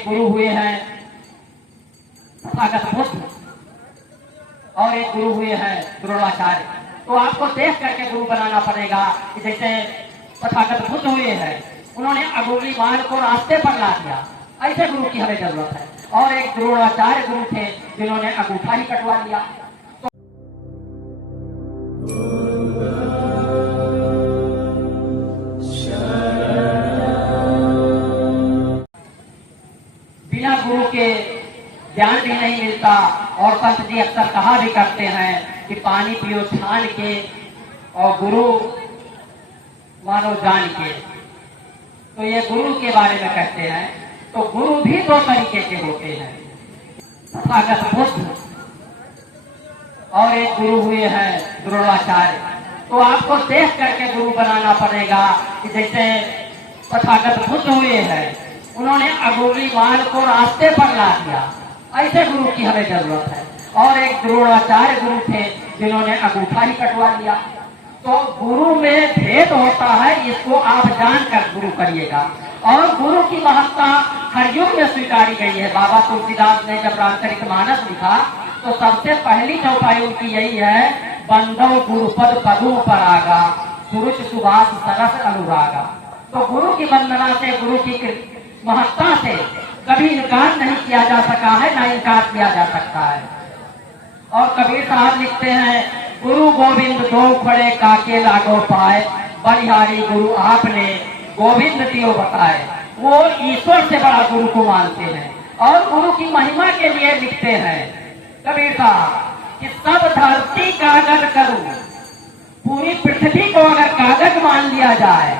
एक गुरु हुए हैं तथागत बुद्ध और एक गुरु हुए हैं द्रोणाचार्य। तो आपको देख करके गुरु बनाना पड़ेगा कि जैसे तथागत बुद्ध हुए हैं, उन्होंने अगुली मार्ग को रास्ते पर ला दिया, ऐसे गुरु की हमें जरूरत है। और एक द्रोणाचार्य गुरु थे जिन्होंने अंगूठा ही कटवा लिया। बिना गुरु के ज्ञान भी नहीं मिलता। और संत जी अक्सर कहा भी करते हैं कि पानी पियो छान के और गुरु मानो जान के। तो ये गुरु के बारे में कहते हैं। तो गुरु भी दो तरीके के होते हैं, तथागत बुद्ध और एक गुरु हुए हैं द्रोणाचार्य। तो आपको देख करके गुरु बनाना पड़ेगा कि जैसे तथागत बुद्ध हुए हैं, उन्होंने अगुली मार्ग को रास्ते पर ला दिया, ऐसे गुरु की हमें जरूरत है। और एक द्रोणाचार्य गुरु थे जिन्होंने अंगूठा ही कटवा लिया। तो गुरु में भेद होता है, इसको आप जानकर गुरु करिएगा। और गुरु की महत्ता हर युग में स्वीकारी गई है। बाबा तुलसीदास ने जब रामचरितमानस लिखा तो सबसे पहली चौपाई उनकी यही है, बंदव गुरुपद पदों पर आगा, सुरुच सुभाष सरस अनुरागा। तो गुरु की वंदना से, गुरु की महत्ता से कभी इनकार नहीं किया जा सका है, ना इनकार किया जा सकता है। और कबीर साहब लिखते हैं, गुरु गोविंद दो खड़े काके लागो पाए, बलिहारी गुरु आपने गोविंद दियो बताए। वो ईश्वर से बड़ा गुरु को मानते हैं और गुरु की महिमा के लिए लिखते हैं कबीर साहब कि सब धरती कागज करूं, पूरी पृथ्वी को अगर कागज मान लिया जाए,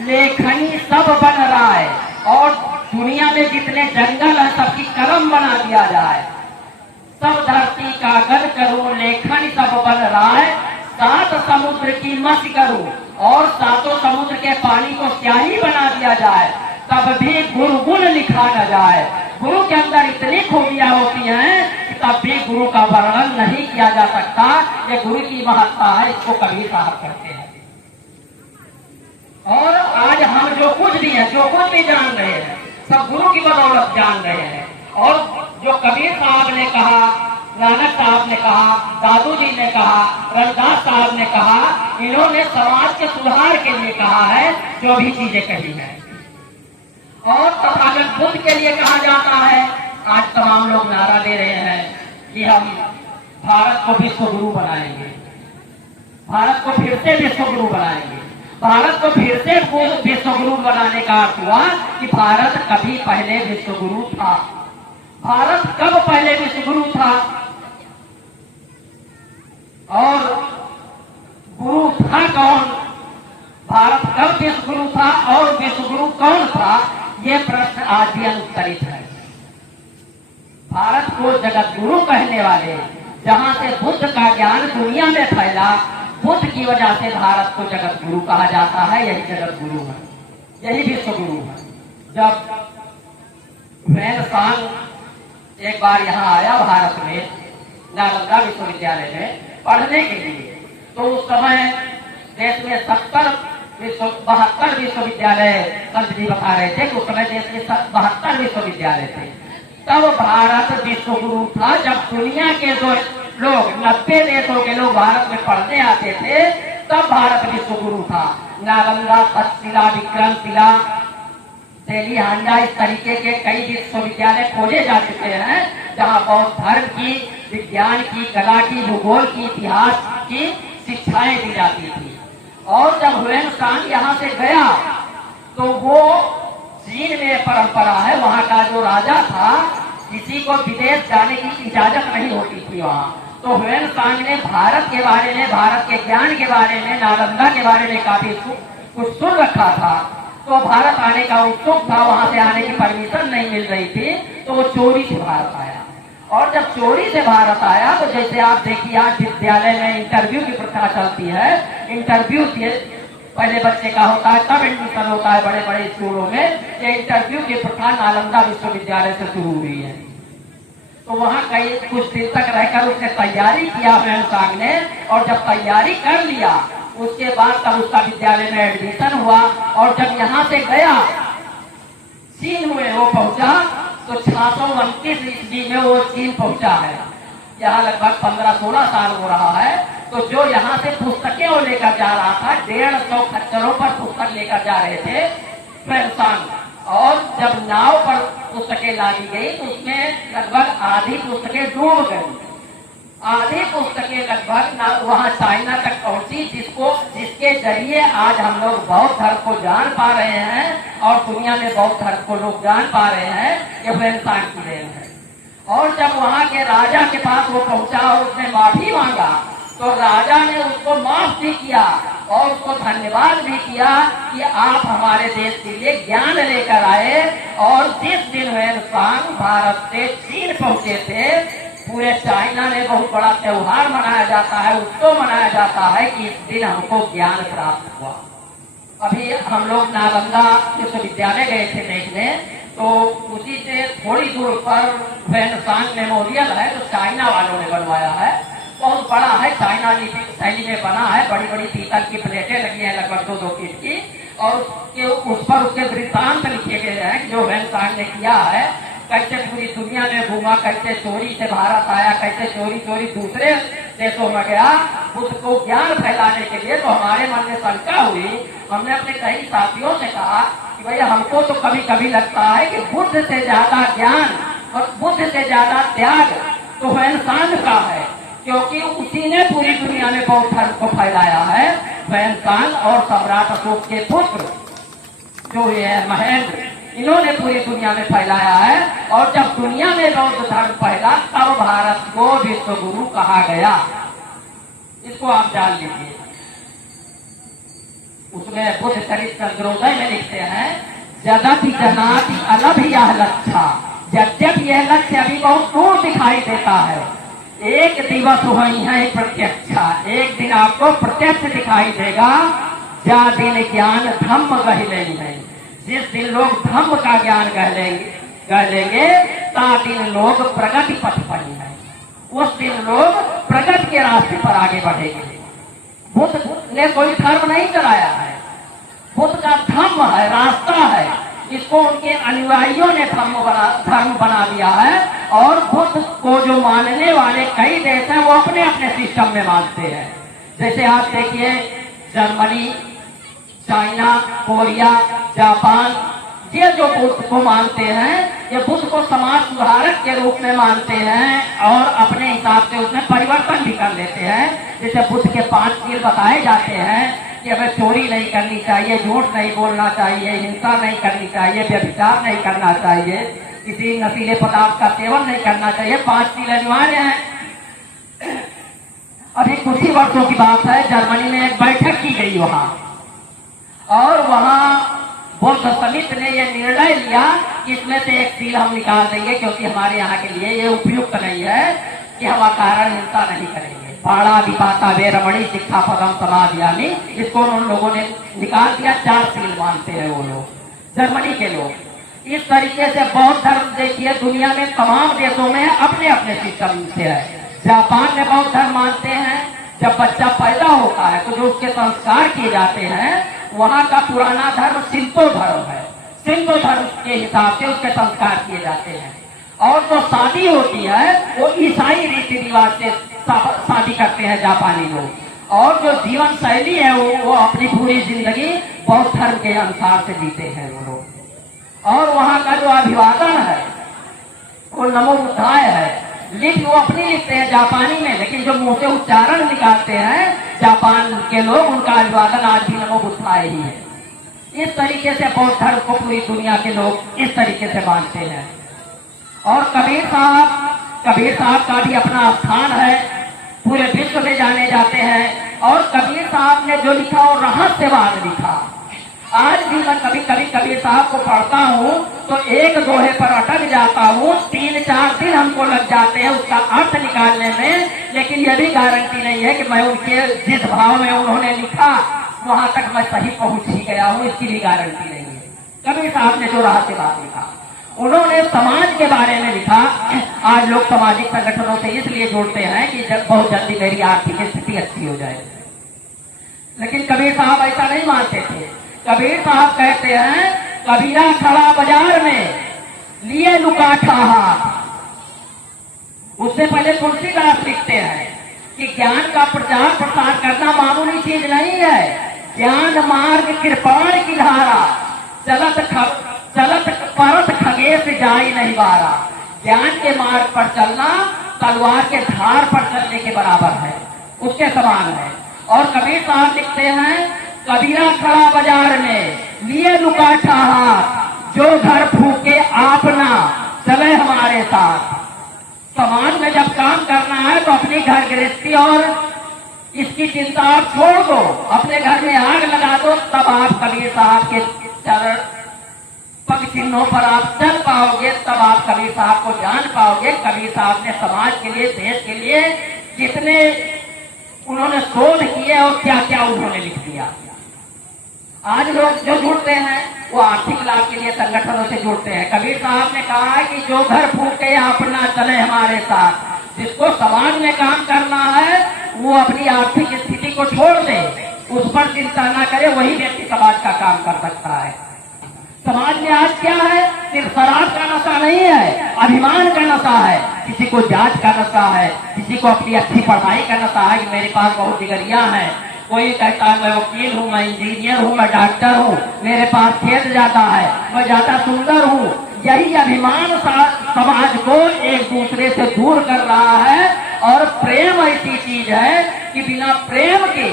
लेखनी सब बन रहा है। और दुनिया में जितने जंगल है सबकी कलम बना दिया जाए। सब धरती कागज करूं, लेखन सब बन रहा है। सात समुद्र की मत्स्य करूं और सातों समुद्र के पानी को स्याही बना दिया जाए, तब भी गुरु गुण लिखा न जाए। गुरु के अंदर इतनी खूबियां होती हैं कि तब भी गुरु का वर्णन नहीं किया जा सकता। ये गुरु की महत्ता है, इसको कबीर साहब कहते हैं। और आज हम जो कुछ भी है, जो कुछ भी जान रहे हैं, सब गुरु की बदौलत जान रहे हैं। और जो कबीर साहब ने कहा, नानक साहब ने कहा, दादू जी ने कहा, रविदास साहब ने कहा, इन्होंने समाज के सुधार के लिए कहा है जो भी चीजें कही है। और तथागत बुद्ध के लिए कहा जाता है, आज तमाम लोग नारा दे रहे हैं कि हम भारत को विश्व गुरु बनाएंगे, भारत को फिर से विश्व गुरु बनाएंगे। भारत को फिर से विश्व गुरु बनाने का अर्थ हुआ कि भारत कभी पहले विश्व गुरु था। भारत कब पहले विश्व गुरु था और गुरु था कौन? भारत कब विश्व गुरु था और विश्व गुरु कौन था? ये प्रश्न आज भी अनुत्तरित है। भारत को जगत गुरु कहने वाले, जहां से बुद्ध का ज्ञान दुनिया में फैला, बुद्ध की वजह से भारत को जगत गुरु कहा जाता है। यही जगत गुरु है, यही विश्व गुरु है। जब वैन एक बार यहाँ आया भारत में, नालंदा विश्वविद्यालय में पढ़ने के लिए, तो उस समय देश में 72 विश्वविद्यालय, संत जी बता रहे थे कि उस समय देश में 72 विश्वविद्यालय थे। तब भारत विश्व गुरु था। जब दुनिया के जो लोग, 90 देशों के लोग भारत में पढ़ने आते थे, तब भारत विश्व गुरु था। नालंदा, तक्षशिला, विक्रमशिला, दिल्ली, हांडा, इस तरीके के कई विश्वविद्यालय खोले जा चुके हैं, जहां बौद्ध धर्म की, विज्ञान की, कला की, भूगोल की, इतिहास की शिक्षाएं दी जाती थी। और जब हुएन सांग यहाँ से गया तो वो चीन में परंपरा है, वहाँ का जो राजा था, किसी को विदेश जाने की इजाजत नहीं होती थी वहाँ। तो हुएन सांग ने भारत के बारे में, भारत के ज्ञान के बारे में, नालंदा के बारे में काफी कुछ सुन रखा था। तो भारत आने का उत्सुक था, वहां से आने की परमिशन नहीं मिल रही थी, तो वो चोरी से भारत आया। और जब चोरी से भारत आया तो जैसे आप देखिए आज विद्यालय में इंटरव्यू की प्रथा चलती है, इंटरव्यू के पहले बच्चे का होता है, तब एडमिशन होता है बड़े बड़े स्कूलों में। ये इंटरव्यू की प्रथा नालंदा विश्वविद्यालय से शुरू हुई है। तो वहाँ कई कुछ दिन तक रहकर उसने तैयारी किया हुएन सांग ने, और जब तैयारी कर लिया उसके बाद तब उसका विद्यालय में एडमिशन हुआ। और जब यहाँ से गया, चीन हुए वो पहुंचा, तो तो 629 ईस्वी में वो चीन पहुंचा है। यहाँ लगभग 15-16 साल हो रहा है। तो जो यहाँ से पुस्तकें वो लेकर जा रहा था, 150 खच्चरों पर पुस्तक लेकर जा रहे थे फ्रेंसान, और जब नाव पर पुस्तकें लादी गई तो उसमें लगभग आधी पुस्तकें डूब गई। आधी पुस्तकें लगभग वहां चाइना तक पहुंची, जिसके जरिए आज हम लोग बौद्ध धर्म को जान पा रहे हैं और दुनिया में बौद्ध धर्म को लोग जान पा रहे हैं। ये फ्रेंसान की देन है। और जब वहां के राजा के पास वो पहुंचा और उसने माफी मांगा तो राजा ने उसको माफ भी किया और उसको धन्यवाद भी किया कि आप हमारे देश के लिए ज्ञान लेकर आए। और जिस दिन ह्वेनसांग भारत से चीन पहुंचे थे, पूरे चाइना में बहुत बड़ा त्योहार मनाया जाता है, उत्सव मनाया जाता है कि इस दिन हमको ज्ञान प्राप्त हुआ। अभी हम लोग नालंदा विश्वविद्यालय गए थे देखने, तो उसी से थोड़ी दूर पर ह्वेनसांग मेमोरियल है, तो चाइना वालों ने बनवाया है। बहुत बड़ा है, चाइना शैली में बना है, बड़ी बड़ी पीतल की प्लेटें लगी हैं लगभग 2-2 फीट की, और उस पर उसके वृत्तांत लिखे गए हैं जो ह्वेनसांग ने किया है, कैसे पूरी दुनिया में घूमा, कैसे चोरी से भारत आया, कैसे चोरी दूसरे देशों में गया बुद्ध को ज्ञान फैलाने के लिए। तो हमारे मन में शंका हुई, हमने अपने कई साथियों से कहा कि भैया हमको तो कभी कभी लगता है कि बुद्ध से ज्यादा ज्ञान और बुद्ध से ज्यादा त्याग तो ह्वेनसांग का है, क्योंकि उसी ने पूरी दुनिया में बौद्ध धर्म को फैलाया है। ह्वेनसांग और सम्राट अशोक के पुत्र जो है महेंद्र, इन्होंने पूरी दुनिया में फैलाया है। और जब दुनिया में बौद्ध धर्म फैला तब भारत को विश्व गुरु कहा गया। इसको आप जान लीजिए। उसमें बुद्ध चरित्र चंद्रोदय में लिखते हैं, जदपि जनाति अलभ यह लक्ष्य, यद्यपि यह लक्ष्य अभी बहुत दूर दिखाई देता है, एक दिवस वही है प्रत्यक्षा, एक दिन आपको प्रत्यक्ष दिखाई देगा। जा दिन ज्ञान धम्म कह लेंगे, जिस दिन लोग धम्म का ज्ञान कह लेंगे ता दिन लोग प्रगति पथ पर है, उस दिन लोग प्रगति के रास्ते पर आगे बढ़ेंगे। बुद्ध ने कोई धर्म नहीं चलाया है, बुद्ध का धम्म है, रास्ता है, इसको उनके अनुयायियों ने धर्म बना दिया है। और बुद्ध को जो मानने वाले कई देश हैं वो अपने अपने सिस्टम में मानते हैं। जैसे आप देखिए जर्मनी, चाइना, कोरिया, जापान, ये जो बुद्ध को मानते हैं, ये बुद्ध को समाज सुधारक के रूप में मानते हैं और अपने हिसाब से उसमें परिवर्तन भी कर लेते हैं। जैसे बुद्ध के 5 कील बताए जाते हैं कि हमें चोरी नहीं करनी चाहिए, झूठ नहीं बोलना चाहिए, हिंसा नहीं करनी चाहिए, व्यभिचार नहीं करना चाहिए, किसी नशीले पदार्थ का सेवन नहीं करना चाहिए। 5 कील अनिवार्य हैं। अभी कुछ ही वर्षों की बात है, जर्मनी में एक बैठक की गई वहां, और वहां बौद्ध समिति ने यह निर्णय लिया कि इसमें से एक सील हम निकाल देंगे, क्योंकि हमारे यहाँ के लिए ये उपयुक्त नहीं है कि हम अकारण हिंसा नहीं करेंगे। पाड़ा विपाता वेरमणि शिक्षा पदम समाधियामी, इसको उन लोगों ने निकाल दिया। 4 सील मानते हैं वो लोग, जर्मनी के लोग। इस तरीके से बौद्ध धर्म देखिए दुनिया में तमाम देशों में अपने अपने सिस्टम से है। जापान में बौद्ध धर्म मानते हैं। जब बच्चा पैदा होता है तो जो उसके संस्कार किए जाते हैं, वहाँ का पुराना धर्म शिंतो धर्म है। शिंतो धर्म के हिसाब से उसके संस्कार किए जाते हैं। और जो शादी होती है वो ईसाई रीति रिवाज से शादी करते हैं जापानी लोग। और जो जीवन शैली है वो अपनी पूरी जिंदगी बौद्ध धर्म के अनुसार से जीते हैं वो लोग। और वहाँ का जो अभिवादन है वो नमो बुद्धाय है। लिख वो अपनी लिखते हैं जापानी में, लेकिन जो मुंह से उच्चारण निकालते हैं जापान के लोग, उनका अभिवादन आज भी नमो बुद्धाय ही है। इस तरीके से बौद्ध धर्म को पूरी दुनिया के लोग इस तरीके से मानते हैं। और कबीर साहब का भी अपना स्थान है, पूरे विश्व में जाने जाते हैं। और कबीर साहब ने जो लिखा वो रहस्यवाद लिखा। आज भी मैं कभी कभी कबीर साहब को पढ़ता हूँ तो एक दोहे पर अटक जाता हूँ, 3-4 दिन हमको लग जाते हैं उसका अर्थ निकालने में। लेकिन यह भी गारंटी नहीं है कि मैं उनके जिस भाव में उन्होंने लिखा वहां तक मैं सही पहुंच ही गया हूँ, इसकी भी गारंटी नहीं है। कबीर साहब ने जो रहस्यवाद लिखा, उन्होंने समाज के बारे में लिखा। आज लोग सामाजिक संगठनों से इसलिए जुड़ते हैं कि जब बहुत जल्दी मेरी आर्थिक स्थिति अच्छी हो जाए, लेकिन कबीर साहब ऐसा नहीं मानते थे। कबीर साहब कहते हैं, कबीरा खड़ा बाजार में लिए लुकाठा हाथ। उससे पहले तुलसीदास लिखते हैं कि ज्ञान का प्रचार प्रसार करना मामूली चीज नहीं है। ज्ञान मार्ग कृपाण की धारा, चलत परत खगेश जाई नहीं बारा। ज्ञान के मार्ग पर चलना तलवार के धार पर चलने के बराबर है, उसके समान है। और कबीर साहब लिखते हैं, कबीरा खड़ा बाजार में लिए लुकाठा हाथ, जो घर फूके आपना चले हमारे साथ। समाज में जब काम करना है तो अपनी घर गृहस्थी और इसकी चिंता आप छोड़ दो, अपने घर में आग लगा दो, तब आप कबीर साहब के चरण पग चिन्हों पर आप चल पाओगे, तब आप कबीर साहब को जान पाओगे। कबीर साहब ने समाज के लिए, देश के लिए जितने उन्होंने शोध किए और क्या क्या उन्होंने लिख दिया। आज लोग जो जुड़ते हैं वो आर्थिक लाभ के लिए संगठनों से जुड़ते हैं। कबीर साहब ने कहा है कि जो घर फूके अपना चले हमारे साथ। जिसको समाज में काम करना है वो अपनी आर्थिक स्थिति को छोड़ दे, उस पर चिंता ना करे, वही व्यक्ति समाज का काम कर सकता है। समाज में आज क्या है, सिर्फ शराब का नशा नहीं है, अभिमान का नशा है। किसी को जात का नशा है, किसी को अपनी अच्छी पढ़ाई का नशा है कि मेरे पास बहुत डिग्रियां हैं। कोई कहता है मैं वकील हूँ, मैं इंजीनियर हूँ, मैं डॉक्टर हूँ, मेरे पास खेत ज्यादा है, मैं ज्यादा सुंदर हूँ। यही अभिमान समाज को एक दूसरे से दूर कर रहा है। और प्रेम ऐसी चीज है कि बिना प्रेम के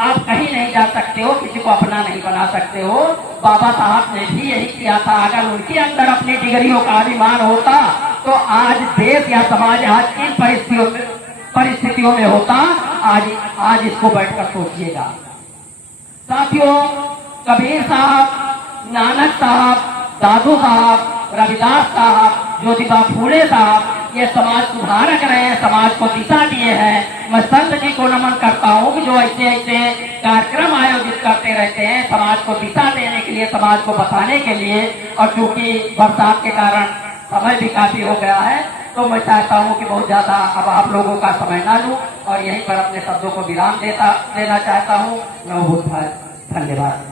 आप कहीं नहीं जा सकते हो, किसी को अपना नहीं बना सकते हो। बाबा साहब ने भी यही किया था। अगर उनके अंदर अपनी डिग्रियों का अभिमान होता तो आज देश या समाज आज किन परिस्थितियों में होता, आज इसको बैठकर सोचिएगा। साथियों, कबीर साहब, नानक साहब, दादू साहब, रविदास साहब, ज्योतिबा फूले साहब ये समाज सुधारक रहे हैं, समाज को दिशा दिए हैं। मैं संत जी को नमन करता हूँ कि जो ऐसे ऐसे कार्यक्रम आयोजित करते रहते हैं समाज को दिशा देने के लिए, समाज को बताने के लिए। और चूंकि बरसात के कारण समय भी काफी हो गया है तो मैं चाहता हूँ कि बहुत ज्यादा अब आप लोगों का समय ना लूं और यहीं पर अपने शब्दों को विराम देना चाहता हूँ। मैं बहुत धन्यवाद।